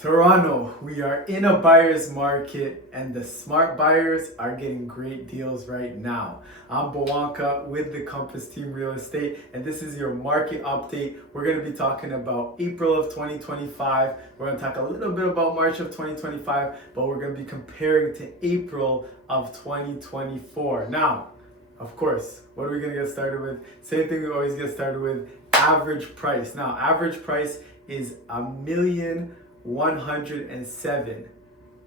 Toronto, we are in a buyer's market and the smart buyers are getting great deals right now. I'm Bwanka with the Compass Team Real Estate and this is your market update. We're going to be talking about April of 2025. We're going to talk a little bit about March of 2025, but we're going to be comparing to April of 2024. Now, of course, what are we going to get started with? Same thing we always get started with, average price. Now, average price is $1,107,000,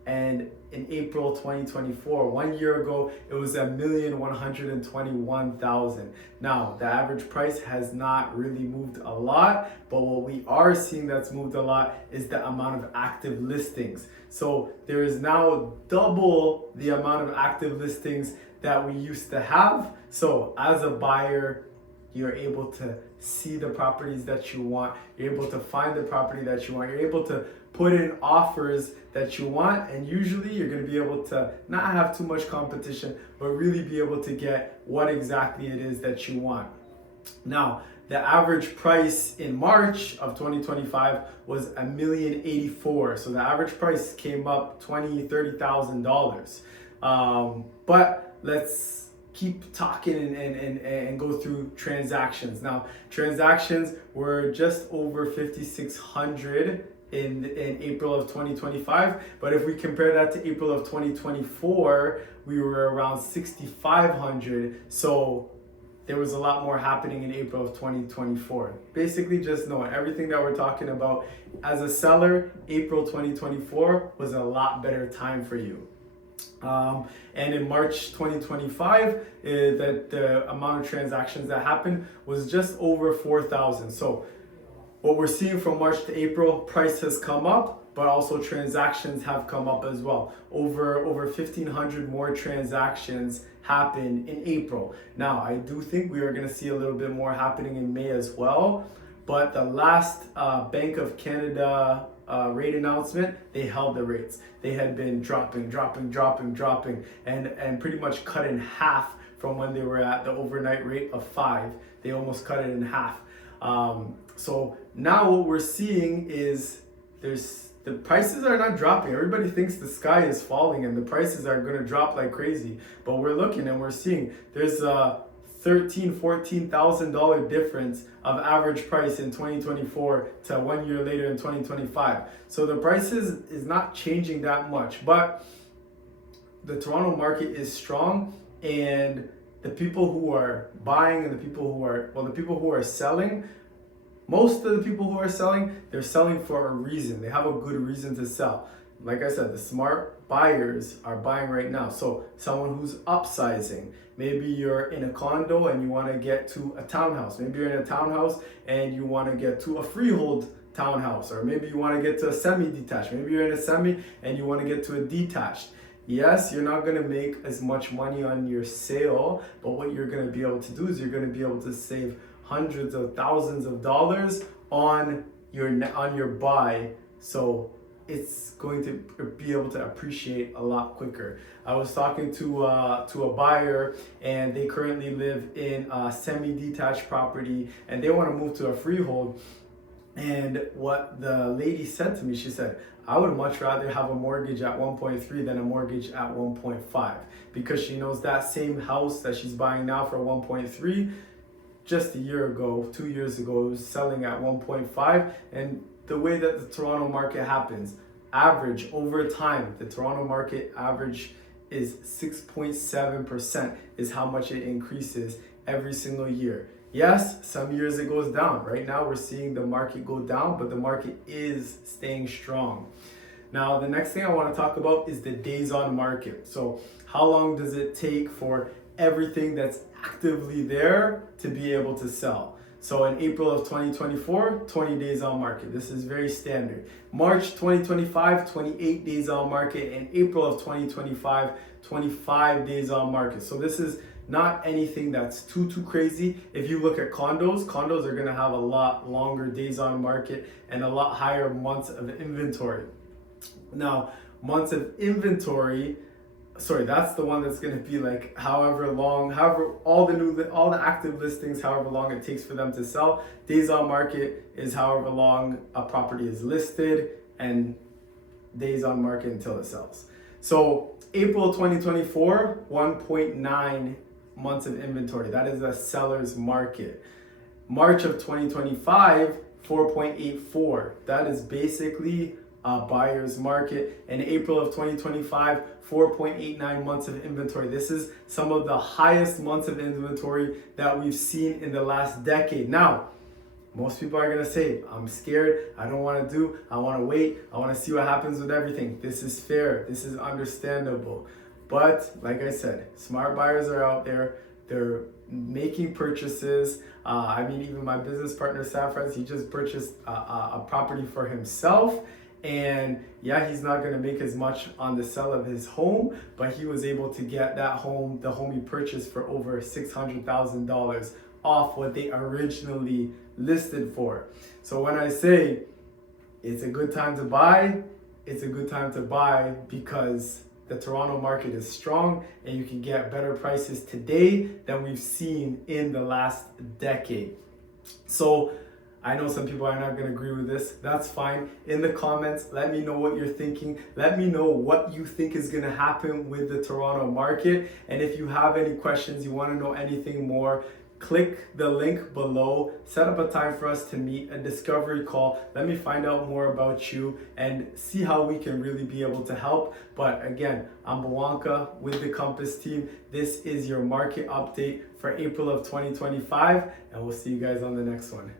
and in April 2024, 1 year ago, it was $1,121,000. Now, the average price has not really moved a lot, but what we are seeing that's moved a lot is the amount of active listings. So there is now double the amount of active listings that we used to have. So as a buyer, you're able to see the properties that you want. You're able to find the property that you want. You're able to put in offers that you want. And usually you're going to be able to not have too much competition, but really be able to get what exactly it is that you want. Now, the average price in March of 2025 was $1,084,000. So the average price came up $20,000-$30,000. But let's keep talking and go through transactions. Now, transactions were just over 5,600 in April of 2025, but if we compare that to April of 2024, we were around 6,500. So there was a lot more happening in April of 2024. Basically, just know everything that we're talking about as a seller, April 2024 was a lot better time for you. And in March 2025, the amount of transactions that happened was just over 4,000. So what we're seeing from March to April, price has come up, but also transactions have come up as well. Over 1,500 more transactions happened in April. Now, I do think we are going to see a little bit more happening in May as well, but the last Bank of Canada rate announcement, they held the rates. They had been dropping, and pretty much cut in half from when they were at the overnight rate of 5. They almost cut it in half. So now what we're seeing is the prices are not dropping. Everybody thinks the sky is falling and the prices are going to drop like crazy. But we're looking and we're seeing there's a $13,000-$14,000 difference of average price in 2024 to 1 year later in 2025. So the prices is not changing that much, but the Toronto market is strong, and the people who are buying and the people who are selling, most of the people who are selling, they're selling for a reason. They have a good reason to sell. Like I said, the smart buyers are buying right now. So someone who's upsizing, maybe you're in a condo and you want to get to a townhouse. Maybe you're in a townhouse and you want to get to a freehold townhouse, or maybe you want to get to a semi-detached. Maybe you're in a semi and you want to get to a detached. Yes, you're not going to make as much money on your sale, but what you're going to be able to do is you're going to be able to save hundreds of thousands of dollars on your buy. So it's going to be able to appreciate a lot quicker. I was talking to a buyer, and they currently live in a semi-detached property and they want to move to a freehold. And what the lady said to me, she said, I would much rather have a mortgage at 1.3 than a mortgage at 1.5, because she knows that same house that she's buying now for 1.3, just a year ago, 2 years ago, it was selling at 1.5. And the way that the Toronto market happens, average over time, the Toronto market average is 6.7% is how much it increases every single year. Yes, some years it goes down. Right now we're seeing the market go down, but the market is staying strong. Now, the next thing I want to talk about is the days on market. So how long does it take for everything that's actively there to be able to sell? So in April of 2024, 20 days on market. This is very standard. March 2025, 28 days on market. And April of 2025, 25 days on market. So this is not anything that's too crazy. If you look at condos are going to have a lot longer days on market and a lot higher months of inventory. Now, months of inventory, that's the one that's going to be like however all the active listings, however long it takes for them to sell. Days on market is however long a property is listed, and days on market until it sells. So April 2024, 1.9 months of inventory. That is a seller's market. March of 2025, 4.84. That is basically a buyer's market. In April of 2025, 4.89 months of inventory. This is some of the highest months of inventory that we've seen in the last decade. Now, most people are gonna say, I'm scared, I don't wanna do, I wanna wait, I wanna see what happens with everything. This is fair, this is understandable. But like I said, smart buyers are out there, they're making purchases. I mean, even my business partner, Safraz, he just purchased a property for himself. And yeah, he's not gonna make as much on the sale of his home, but he was able to get that home, the home he purchased, for over $600,000 off what they originally listed for. So when I say it's a good time to buy, it's a good time to buy because the Toronto market is strong and you can get better prices today than we've seen in the last decade. So I know some people are not going to agree with this. That's fine. In the comments, let me know what you're thinking. Let me know what you think is going to happen with the Toronto market. And if you have any questions, you want to know anything more, click the link below, set up a time for us to meet, a discovery call. Let me find out more about you and see how we can really be able to help. But again, I'm Bwanka with the Compass team. This is your market update for April of 2025, and we'll see you guys on the next one.